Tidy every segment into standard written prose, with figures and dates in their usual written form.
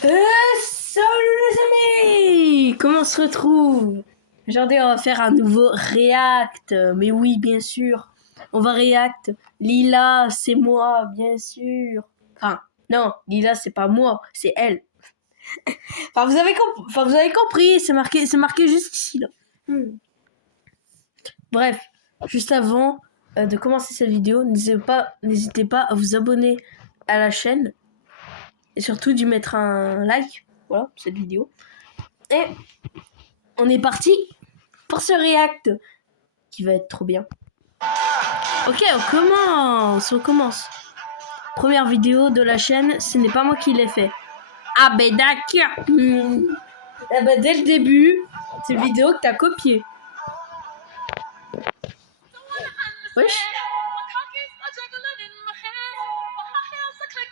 Salut les amis! Comment on se retrouve? Aujourd'hui, on va faire un nouveau react. Mais oui, bien sûr. On va react. Lila, c'est moi, bien sûr. Enfin, non, Lila, c'est pas moi, c'est elle. Enfin, vous avez compris, c'est marqué juste ici, là. Bref, juste avant de commencer cette vidéo, n'hésitez pas à vous abonner à la chaîne. Et surtout d'y mettre un like. Voilà, pour cette vidéo. Et on est parti pour ce react qui va être trop bien. Ok, on commence. Première vidéo de la chaîne, ce n'est pas moi qui l'ai fait. Ah ben d'accord. Ah ben dès le début, c'est une vidéo que t'as copiée. Wesh.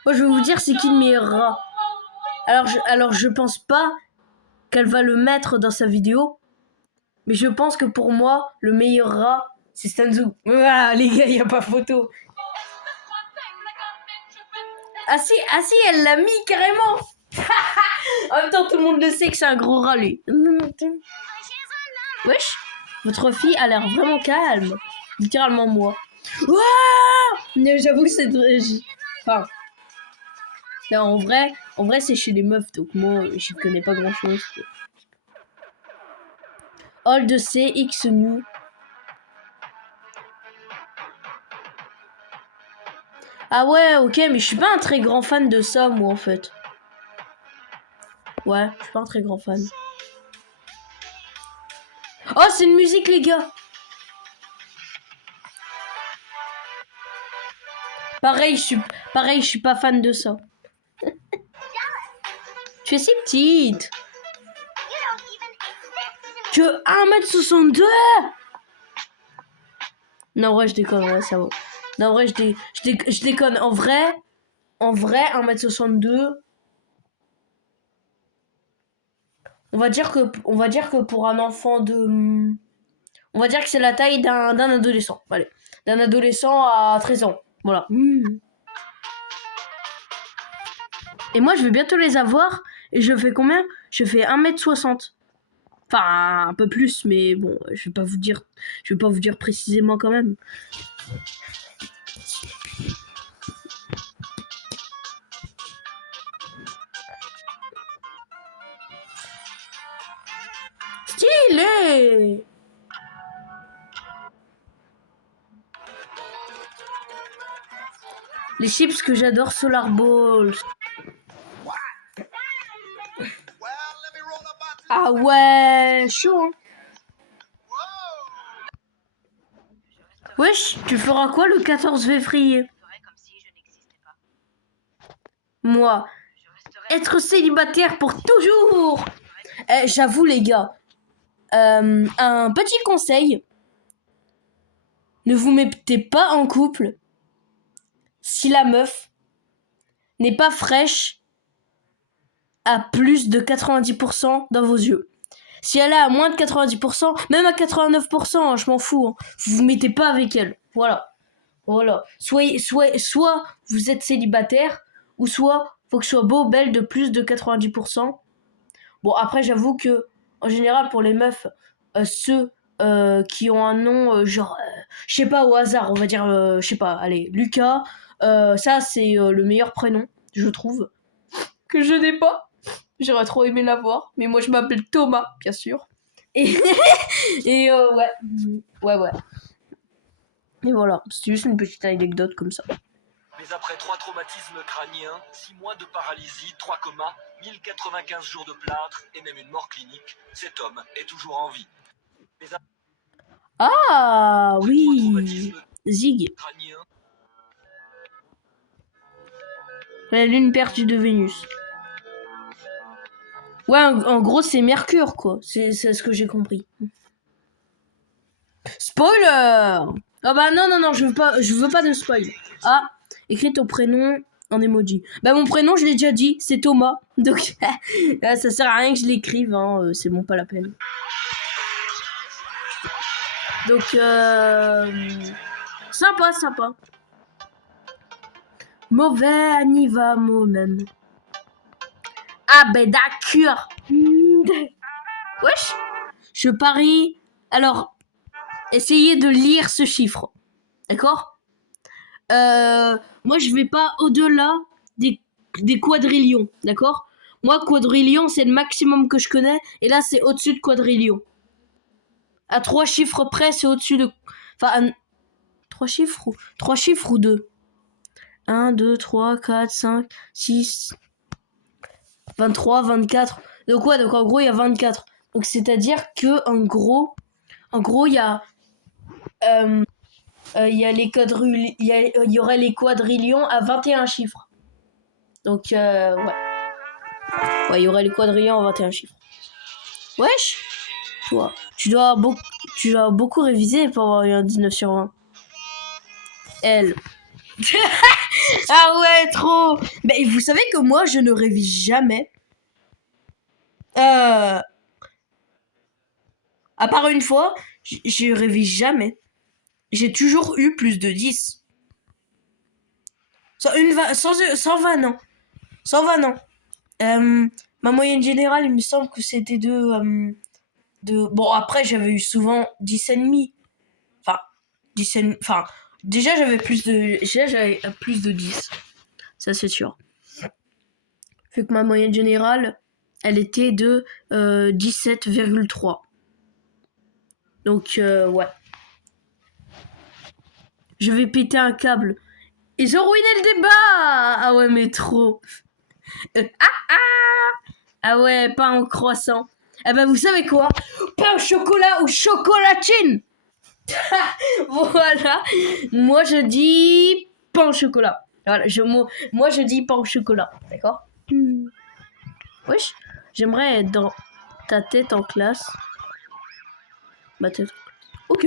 Moi je vais vous dire c'est qui le meilleur rat. Alors je pense pas qu'elle va le mettre dans sa vidéo. Mais je pense que pour moi, le meilleur rat, c'est Stanzu. Ah, les gars, y a pas photo. Ah si, elle l'a mis carrément. En même temps, tout le monde le sait que c'est un gros rat, lui. Wesh, votre fille a l'air vraiment calme. Littéralement moi. Mais j'avoue que c'est... Enfin... Non, en vrai, c'est chez les meufs, donc moi, je connais pas grand-chose. All de C, X New. Ah ouais, ok, mais je suis pas un très grand fan de ça, moi, en fait. Ouais, je suis pas un très grand fan. Oh, c'est une musique, les gars. Pareil, je suis pas fan de ça. Tu es si petite. Que 1m62. Non, ouais, je déconne, ouais, ça va. Non, en vrai, je déconne. En vrai, 1m62. On va dire que pour un enfant de... On va dire que c'est la taille d'un adolescent. Allez. D'un adolescent à 13 ans. Voilà. Et moi, je vais bientôt les avoir. Et je fais combien? Je fais 1m60. Enfin, un peu plus, mais bon, je vais pas vous dire précisément quand même. Stylé! Les chips que j'adore, Solar Balls. Ah ouais, chaud, hein. Wesh, tu feras quoi le 14 février? Moi, être célibataire pour toujours. J'avoue les gars, un petit conseil. Ne vous mettez pas en couple si la meuf n'est pas fraîche à plus de 90% dans vos yeux. Si elle est à moins de 90%, même à 89%, hein, je m'en fous. Hein, vous vous mettez pas avec elle. Voilà. Soit vous êtes célibataire, ou soit faut que ce soit beau, belle de plus de 90%. Bon, après, j'avoue que, en général, pour les meufs, ceux qui ont un nom, genre, je sais pas, au hasard, on va dire, je sais pas, allez, Lucas, ça, c'est le meilleur prénom, je trouve, que je n'ai pas. J'aurais trop aimé l'avoir, mais moi, je m'appelle Thomas, bien sûr. Et, ouais. Ouais. Et voilà, c'était juste une petite anecdote comme ça. Mais après 3 traumatismes crâniens, 6 mois de paralysie, 3 comas, 1095 jours de plâtre et même une mort clinique, cet homme est toujours en vie. Ah oui, Zig. La lune perdue de Vénus. Ouais, en gros, c'est Mercure, quoi. C'est ce que j'ai compris. Spoiler! Ah bah non, je veux pas de spoil. Ah, écris ton prénom en emoji. Bah mon prénom, je l'ai déjà dit, c'est Thomas. Donc, ça sert à rien que je l'écrive, hein, c'est bon, pas la peine. Donc, sympa. Mauvais anniversaire même. Ah ben d'accord. Wesh. Je parie. Alors, essayez de lire ce chiffre. D'accord? Moi, je vais pas au-delà des quadrillions. D'accord? Moi, quadrillion, c'est le maximum que je connais. Et là, c'est au-dessus de quadrillion. À 3 chiffres près, c'est au-dessus de... Enfin, 3 chiffres ou 2? 1, 2, 3, 4, 5, 6, 23, 24. Donc ouais, donc en gros, il y a 24. Donc c'est-à-dire que en gros, il y a... il y aurait les quadrillions à 21 chiffres. Donc, ouais. Ouais, il y aurait les quadrillions à 21 chiffres. Wesh, toi, tu dois beaucoup réviser pour avoir eu un 19 sur 20. Elle. Ah ouais, trop. Mais vous savez que moi, je ne révise jamais. À part une fois, je révise jamais. J'ai toujours eu plus de 10. Sans 20 ans. 120 ans. Ma moyenne générale, il me semble que c'était de... Bon, après, j'avais eu souvent 10,5. Enfin, 10 enfin, déjà, j'avais plus de 10. Ça, c'est sûr. Vu que ma moyenne générale, elle était de 17,3. Donc, ouais. Je vais péter un câble. Ils ont ruiné le débat. Ah ouais, mais trop. Ah ouais, pain au croissant. Eh ben, vous savez quoi? Pain au chocolat ou chocolatine. Voilà. Moi, je dis pain au chocolat. Voilà, moi, je dis pain au chocolat. D'accord? Wesh, j'aimerais être dans ta tête en classe. Ma tête. Ok.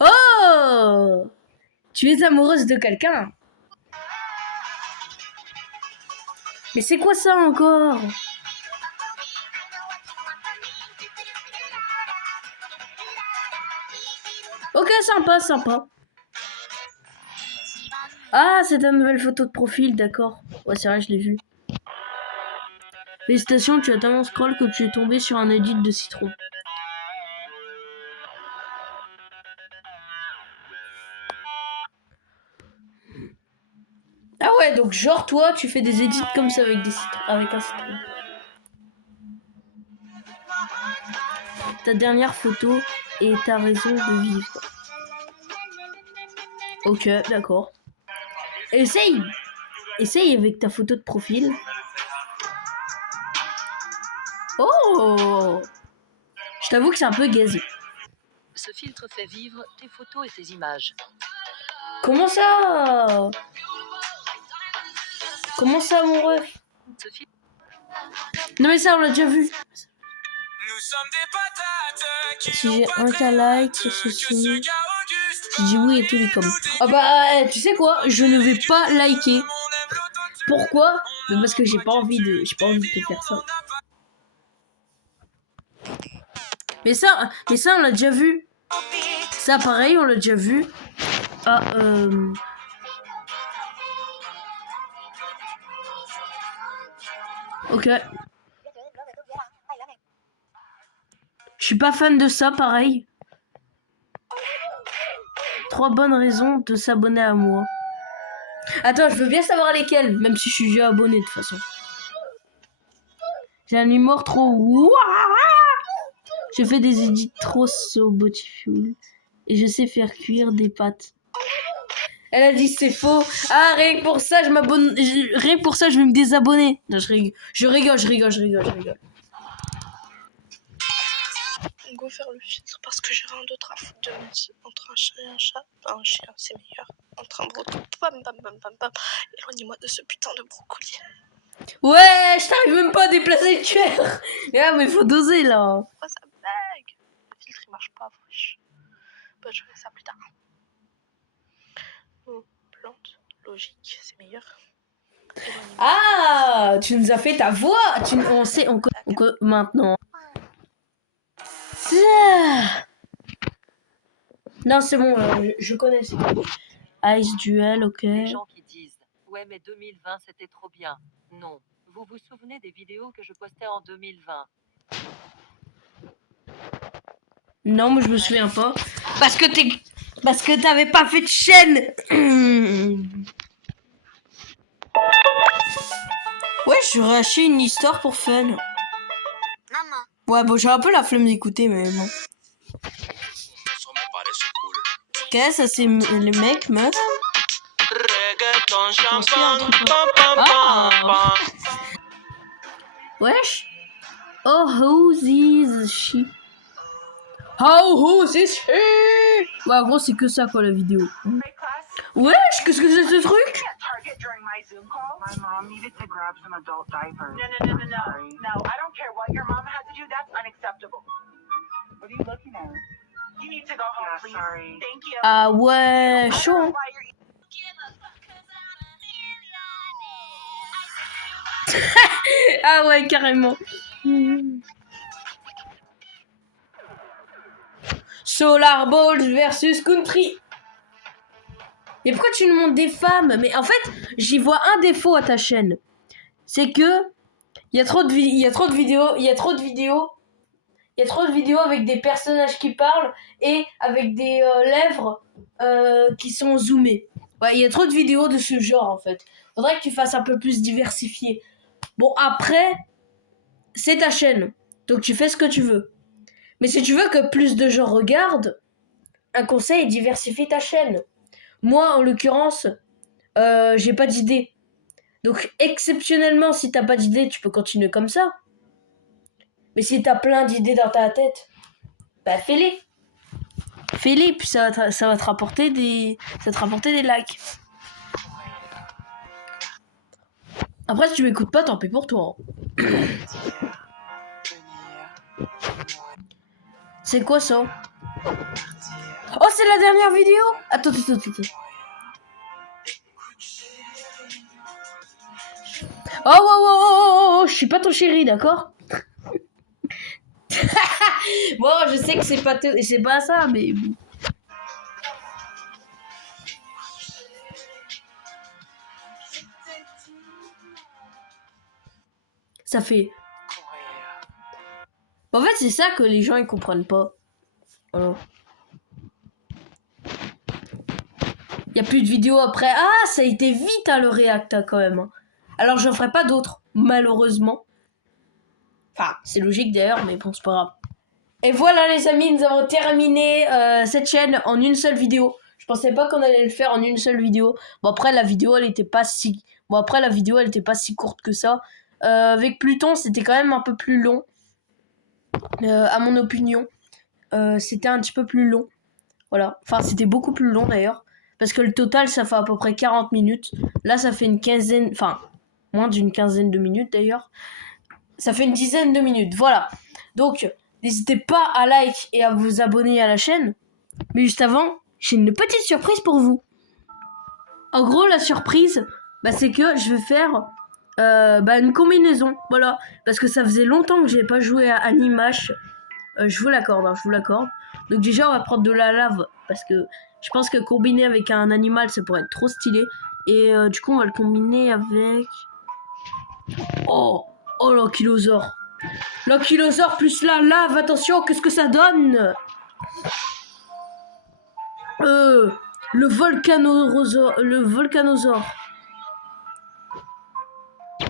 Oh! Tu es amoureuse de quelqu'un? Mais c'est quoi ça encore? Ok, sympa. Ah, c'est ta nouvelle photo de profil, d'accord. Ouais, c'est vrai, je l'ai vu. Félicitations, tu as tellement scroll que tu es tombé sur un edit de Citron. Ah ouais, donc genre toi, tu fais des edits comme ça avec un citron. Ta dernière photo et ta raison de vivre. Ok, d'accord. Essaye avec ta photo de profil. Oh! Je t'avoue que c'est un peu gazé. Ce filtre fait vivre tes photos et tes images. Comment ça? Comment ça, mon ref? Non mais ça, on l'a déjà vu. Si j'ai un cas like sur ce signe, je dis oui et tout les comme. Ah bah, tu sais quoi? Je ne vais pas liker. Pourquoi? Parce que j'ai pas envie de te faire ça. Mais ça, on l'a déjà vu. Ça, pareil, on l'a déjà vu. Ah, ok. Je suis pas fan de ça, pareil. 3 bonnes raisons de s'abonner à moi. Attends, je veux bien savoir lesquelles, même si je suis déjà abonné de toute façon. J'ai un humour trop... Je fais des edits trop so beautiful. Et je sais faire cuire des pâtes. Elle a dit c'est faux. Ah, rien que pour ça, je m'abonne. Rien que pour ça, je vais me désabonner. Non, je rigole. On va faire le filtre parce que j'ai rien d'autre à foutre de mettre entre un chat et un chat. Enfin, un chien, c'est meilleur. Entre un broton. Bam. Éloignez-moi de ce putain de brocoli. Ouais, je t'arrive même pas à déplacer le cuir. Ah, mais faut doser là. Pourquoi ça bug? Le filtre il marche pas, wesh. Bah, je ferai ça plus tard. Plante, logique, c'est meilleur. Ah, tu nous as fait ta voix. On sait, maintenant. Non, c'est bon, je connais. Ice Duel, ok. Les gens qui disent « Ouais, mais 2020, c'était trop bien ». Non. Vous vous souvenez des vidéos que je postais en 2020? Non, moi je me souviens pas. Parce que t'avais pas fait de chaîne. Ouais, j'aurais acheté une histoire pour fun. Maman. Ouais, bon, j'ai un peu la flemme d'écouter, mais bon. Ok, ça c'est les mecs, meufs. Ah. Wesh. Oh, who's is she? How who's is she? Ouais, en gros, c'est que ça, quoi, la vidéo. Wesh, qu'est-ce que c'est ce truc? Target during my Zoom call. My mom needed to grab some adult diapers. No. No, I don't care what your mom had to do. That's unacceptable. What are you looking at? You need to go home, please. Sorry. Thank you. Ah ouais, chaud. Hein. Ah ouais, carrément. Solar Balls versus Country. Et pourquoi tu nous montres des femmes? Mais en fait, j'y vois un défaut à ta chaîne. C'est que il y a trop de vidéos avec des personnages qui parlent et avec des lèvres qui sont zoomées. Ouais, il y a trop de vidéos de ce genre en fait. Faudrait que tu fasses un peu plus diversifié. Bon, après, c'est ta chaîne. Donc tu fais ce que tu veux. Mais si tu veux que plus de gens regardent, un conseil, diversifie ta chaîne. Moi, en l'occurrence, j'ai pas d'idée. Donc, exceptionnellement, si t'as pas d'idée, tu peux continuer comme ça. Mais si t'as plein d'idées dans ta tête, bah fais-les. Fais-les, puis ça va te rapporter des likes. Après, si tu m'écoutes pas, tant pis pour toi. C'est quoi ça? Oh, c'est la dernière vidéo? Attends. Oh, je suis pas ton chéri, d'accord? Bon, je sais que c'est pas ça, mais... Ça fait... En fait, c'est ça que les gens, ils comprennent pas. Alors... Il y a plus de vidéos après. Ah, ça a été vite, hein, le react, hein, quand même. Hein. Alors, j'en ferai pas d'autres, malheureusement. Enfin, c'est logique d'ailleurs, mais bon, c'est pas grave. Et voilà, les amis, nous avons terminé cette chaîne en une seule vidéo. Je pensais pas qu'on allait le faire en une seule vidéo. Bon, après, la vidéo, elle était pas si courte que ça. Avec Pluton, c'était quand même un peu plus long. À mon opinion. C'était un petit peu plus long. Voilà. Enfin, c'était beaucoup plus long, d'ailleurs. Parce que le total, ça fait à peu près 40 minutes. Là, ça fait une quinzaine... Enfin, moins d'une quinzaine de minutes, d'ailleurs. Ça fait une dizaine de minutes. Voilà. Donc, n'hésitez pas à like et à vous abonner à la chaîne. Mais juste avant, j'ai une petite surprise pour vous. En gros, la surprise, c'est que je vais faire une combinaison. Voilà. Parce que ça faisait longtemps que j'ai pas joué à Animash. Je vous l'accorde, je vous l'accorde. Donc déjà, on va prendre de la lave. Parce que je pense que combiner avec un animal, ça pourrait être trop stylé. Et du coup, on va le combiner avec... Oh, l'ankylosaure. L'ankylosaure plus la lave, attention, qu'est-ce que ça donne? Le volcanosaure.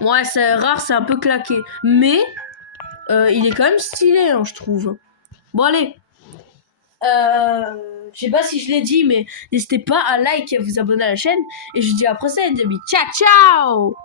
Ouais, c'est rare, c'est un peu claqué. Mais, il est quand même stylé, hein, je trouve. Bon, allez. Je sais pas si je l'ai dit, mais n'hésitez pas à like et à vous abonner à la chaîne. Et je dis à la prochaine, les amis. Ciao, ciao!